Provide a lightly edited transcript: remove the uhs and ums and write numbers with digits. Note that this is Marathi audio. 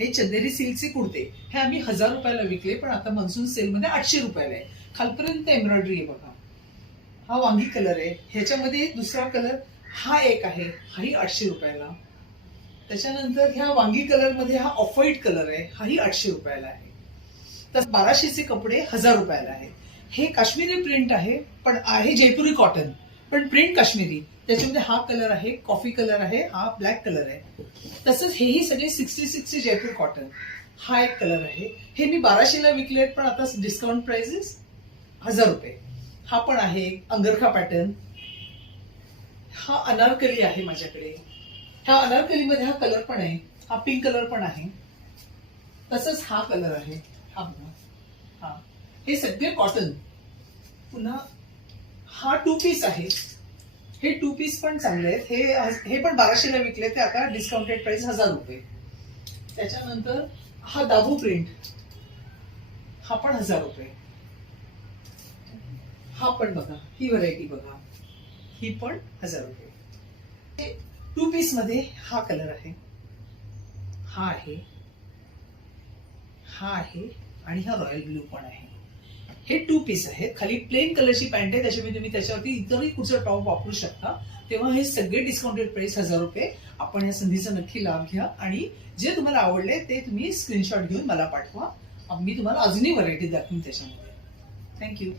हे चंदेरी सिल्कचे कुर्ते हे आम्ही 1000 रुपयाला विकले, पण आता मान्सून सेलमध्ये 800 रुपयाला आहे. खालपर्यंत एम्ब्रॉयडरी आहे बघा. हा वांगी कलर आहे. ह्याच्यामध्ये दुसरा कलर हा एक आहे, हाही 800 रुपयाला. त्याच्यानंतर ह्या वांगी कलर मध्ये हा ऑफ व्हाईट कलर आहे, हाही 800 रुपयाला आहे. तर 1200चे कपडे 1000 रुपयाला आहे. हे काश्मीरी प्रिंट आहे, पण आहे जयपुरी कॉटन, पण प्रिंट काश्मीरी. त्याच्यामध्ये हा कलर आहे, कॉफी कलर आहे, हा ब्लॅक कलर आहे. तसंच हेही सगळे 66 जयपूर कॉटन. हा एक कलर आहे. हे मी 1200ला विकलेत, पण आता डिस्काउंट प्राइसेस 1000 रुपये. हा पण आहे अंगरखा पॅटर्न. हा अनारकली आहे माझ्याकडे. ह्या अनारकलीमध्ये हा कलर पण आहे, हा पिंक कलर पण आहे. तसंच हा कलर आहे, हा बघा. हा हे सगळे कॉटन. पुन्हा हा 2 पीस आहे. हे 2 पीस पण चांगले आहेत. हे पण 1200ला विकले, ते आता डिस्काउंटेड प्राइस 1000 रुपये. त्याच्यानंतर हा दाबू प्रिंट, हा पण 1000 रुपये. हा पण बघा, ही व्हरायटी बघा, ही पण 1000 रुपये. 2 पीस मध्ये हा कलर आहे, हा आहे, हा आहे आणि हा रॉयल ब्लू पण आहे. हे 2 पीस आहेत. खाली प्लेन कलरची पॅन्ट आहे, त्याच्यामध्ये तुम्ही त्याच्यावरती इतरही कुठचं टॉप वापरू शकता. तेव्हा हे सगळे डिस्काउंटेड प्राइस 1000 रुपये. आपण या संधीचा नक्की लाभ घ्या आणि जे तुम्हाला आवडले ते तुम्ही स्क्रीनशॉट घेऊन मला पाठवा. मी तुम्हाला अजूनही व्हरायटी दाखवीन त्याच्यामध्ये. थँक्यू.